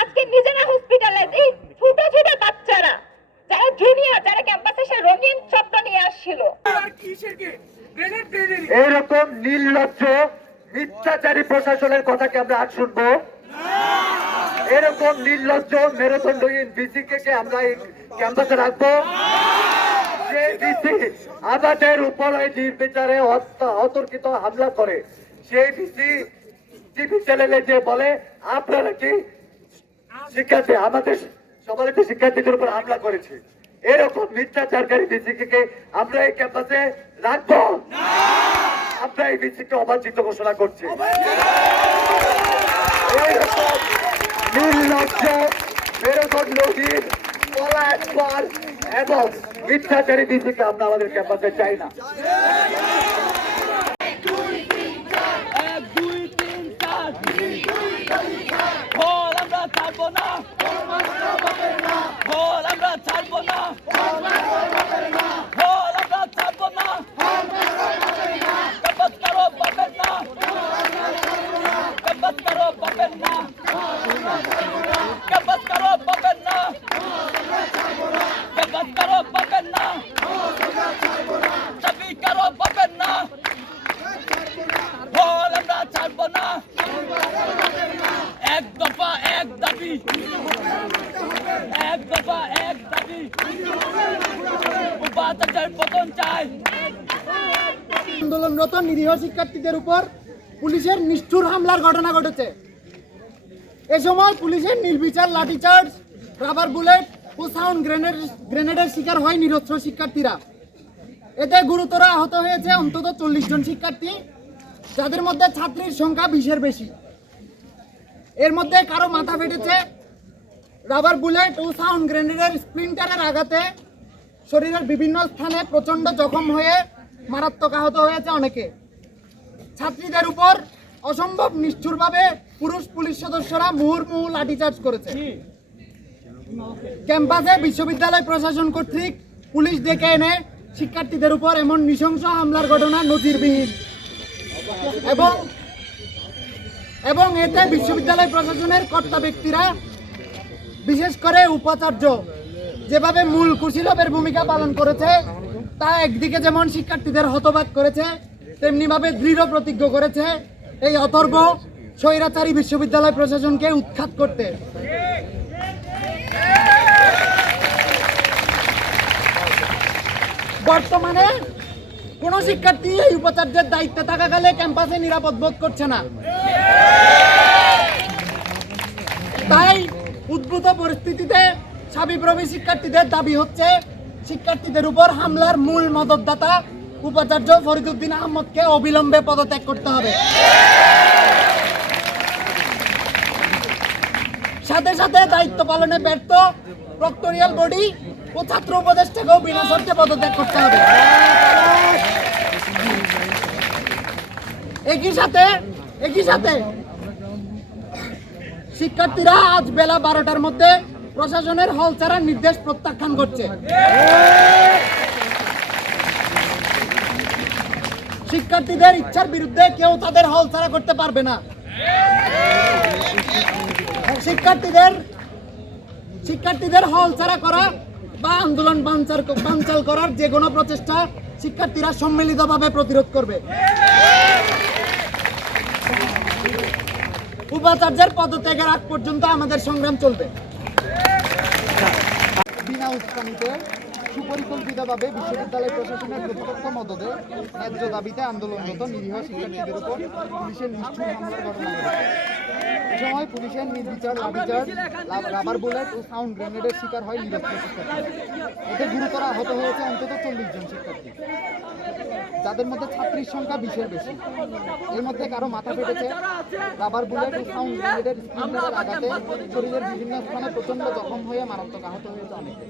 আজকে নিজেরা হসপিটালাইজ, এই ছোট ছোট বাচ্চারা যারা জুনিয়র, যারা ক্যাম্পাসে এসে রঙিন স্বপ্ন নিয়ে আসছিল। এরকম নির্লজ্জ মিথ্যাচারী প্রশাসনের কথা কি আমরা আজ শুনবো? এরকম নির্লজ্জ মেরুদণ্ডহীন বিসিকে আমরা এই ক্যাম্পাসে রাখবো? যে বিসি আমাদের উপর নির্বিচারে অতর্কিত হামলা করে, সেই বিসি টিভি চ্যানেলে যে বলে আপনারা কি শিক্ষার্থী, আমাদের সমাজের শিক্ষার্থীদের উপর হামলা করেছে, এরকম মিথ্যাচারকারী বিসিকে আমরা এই ক্যাম্পাসে রাখবো? আমরা এই বিসিকে অবাঞ্ছিত ঘোষণা করছি। এরকম নির্লজ্জ মেরুদণ্ডহীন পলায়নপর এবং মিথ্যাচারী বিসিকে আমরা আমাদের ক্যাম্পাসে চাই না। আন্দোলনরত নিরীহ শিক্ষার্থীদের উপর পুলিশের নিষ্ঠুর হামলার ঘটনা ঘটেছে। এ সময় পুলিশের নির্বিচার লাঠিচার্জ, রাবার বুলেট ও সাউন্ড গ্রেনেডের শিকার হয় নিরস্ত্র শিক্ষার্থীরা। এতে গুরুতর আহত হয়েছে অন্তত 40 জন শিক্ষার্থী, যাদের মধ্যে ছাত্রীর সংখ্যা 20-এর বেশি। এর মধ্যে কারো মাথা ফেটেছে, রাবার বুলেট ও সাউন্ড গ্রেনেডের স্প্লিন্টারের আঘাতে শরীরের বিভিন্ন স্থানে প্রচন্ড জখম হয়ে মারাত্মক আহত হয়েছে অনেকে। ছাত্রীদের উপর অসম্ভব নিষ্ঠুরভাবে পুরুষ পুলিশ সদস্যরা মুহুর্মুহু লাঠিচার্জ করেছে। ক্যাম্পাসে বিশ্ববিদ্যালয় প্রশাসন কর্তৃক পুলিশ ডেকে এনে শিক্ষার্থীদের উপর এমন নৃশংস হামলার ঘটনা নজিরবিহীন এবং এতে বিশ্ববিদ্যালয় প্রশাসনের কর্তা ব্যক্তিরা, বিশেষ করে উপাচার্য, যেভাবে মূল কুশীলবের ভূমিকা পালন করেছে, তা একদিকে যেমন শিক্ষার্থীদের হতবাক করেছে, তেমনিভাবে দৃঢ় প্রতিজ্ঞ করেছে এই অথর্ব স্বৈরাচারী বিশ্ববিদ্যালয় প্রশাসনকে উৎখাত করতে। বর্তমানে কোন শিক্ষার্থী এই উপাচার্যের দায়িত্বে থাকাকালে ক্যাম্পাসে নিরাপদ বোধ করছে না। তাই উদ্ভূত পরিস্থিতিতে সাবিপ্রবী শিক্ষার্থীদের দাবি হচ্ছে শিক্ষার্থীদের উপর হামলার মূল মদতদাতা উপাচার্য ফরিদউদ্দিন আহমদকে অবিলম্বে পদত্যাগ করতে হবে। সাথে সাথে দায়িত্ব পালনে ব্যর্থ প্রক্টরিয়াল বডি ও ছাত্র উপদেষ্টাকেও বিনা শর্তে পদত্যাগ করতে হবে। একই সাথে শিক্ষার্থীরা আজ বেলা 12টার মধ্যে প্রশাসনের হল ছাড়ার নির্দেশ প্রত্যাখ্যান করছে। শিক্ষার্থীদের ইচ্ছার বিরুদ্ধে কেউ তাদের হল ছাড়া করতে পারবে না। শিক্ষার্থীদের হল ছাড়া করা বা আন্দোলন বানচাল করার যে কোনো প্রচেষ্টা শিক্ষার্থীরা সম্মিলিতভাবে প্রতিরোধ করবে। উপাচার্যের পদত্যাগের আগ পর্যন্ত আমাদের সংগ্রাম চলবে। বিনা উস্কানিতে সুপরিকল্পিতভাবে বিশ্ববিদ্যালয় প্রশাসনের প্রত্যক্ষ মদদে ন্যায্য দাবিতে আন্দোলনরত নিরীহ শিক্ষার্থীদের উপর পুলিশের নিষ্ঠুর হামলার ঘটনা ঘটেছে। এ সময় পুলিশের নির্বিচার লাঠিচার্জ, রাবার বুলেট ও সাউন্ড গ্রেনেডের শিকার হয় নিরস্ত্র শিক্ষার্থী। এতে গুরুতর আহত হয়েছে অন্তত 40 জন শিক্ষার্থী, যাদের মধ্যে ছাত্রীর সংখ্যা 20-এর বেশি। এর মধ্যে কারো মাথা ফেটেছে, রাবার বুলেট ও সাউন্ড গ্রেনেডের স্প্লিন্টারের আঘাতে শরীরের বিভিন্ন স্থানে প্রচন্ড জখম হয়ে মারাত্মক আহত হয়েছে অনেকে।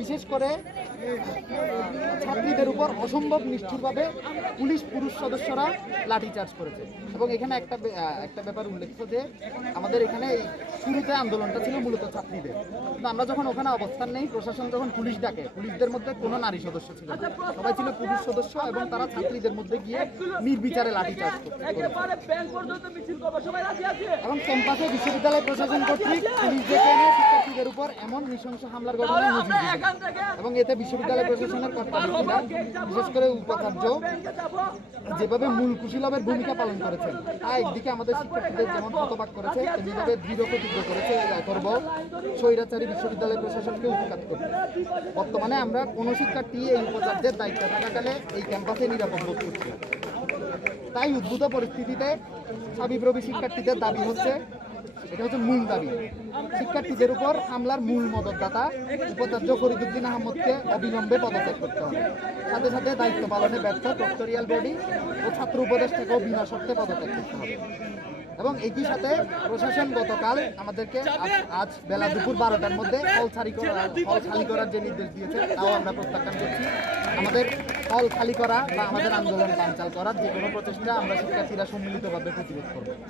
বিশেষ করে ছাত্রীদের উপর অসম্ভব নিষ্ঠুরভাবে পুরুষ সদস্যরা লাঠিচার্জ করেছে। এবং এখানে একটা ব্যাপার উল্লেখ্য যে আমাদের এখানে এই শুরুতে আন্দোলনটা ছিল মূলত ছাত্রীদের, কিন্তু আমরা যখন ওখানে অবস্থান নেই, প্রশাসন যখন পুলিশ ডাকে, পুলিশদের মধ্যে কোনো নারী সদস্য ছিল না, সবাই ছিল পুরুষ সদস্য এবং তারা ছাত্রীদের মধ্যে গিয়ে নির্বিচারে লাঠিচার্জ করছে। এবং ক্যাম্পাসে বিশ্ববিদ্যালয় প্রশাসন কর্তৃক পুলিশ ডেকে এনে শিক্ষার্থীদের উপর এমন নৃশংস হামলার ঘটনা নজির দিয়েছে। এবং এতে বিশ্ববিদ্যালয় প্রশাসনের কর্তাব্যক্তিরা, বিশেষ করে উপাচার্য যেভাবে মূল কুশীলবের ভূমিকা পালন করেছেন, তা একদিকে আমাদের শিক্ষার্থীদের যেমন হতবাক করেছে, তেমনিভাবে দৃঢ় প্রতিজ্ঞ করেছে এই অথর্ব স্বৈরাচারী বিশ্ববিদ্যালয় প্রশাসনকে উৎখাত করতে। বর্তমানে আমরা কোনো শিক্ষার্থী এই উপাচার্যের দায়িত্বে থাকাকালে এই ক্যাম্পাসে নিরাপদ বোধ করছি না। তাই উদ্ভূত পরিস্থিতিতে শাবিপ্রবী শিক্ষার্থীদের দাবি হচ্ছে, এটা হচ্ছে মূল দাবি, শিক্ষার্থীদের উপর হামলার মূল মদতদাতা উপাচার্য ফরিদুদ্দিন আহমদকে অবিলম্বে পদত্যাগ করতে হবে। সাথে সাথে দায়িত্ব পালনে ব্যর্থ প্রক্টরিয়াল বডি ও ছাত্র উপদেষ্টাকেও বিনা শর্তে পদত্যাগ করতে হবে। এবং একই সাথে প্রশাসন গতকাল আমাদেরকে আজ বেলা দুপুর 12টার মধ্যে হল খালি করার যে নির্দেশ দিয়েছে, তাও আমরা প্রত্যাখ্যান করছি। আমাদের হল খালি করা বা আমাদের আন্দোলন বানচাল করার যে কোনো প্রচেষ্টা আমরা শিক্ষার্থীরা সম্মিলিতভাবে প্রতিরোধ করব।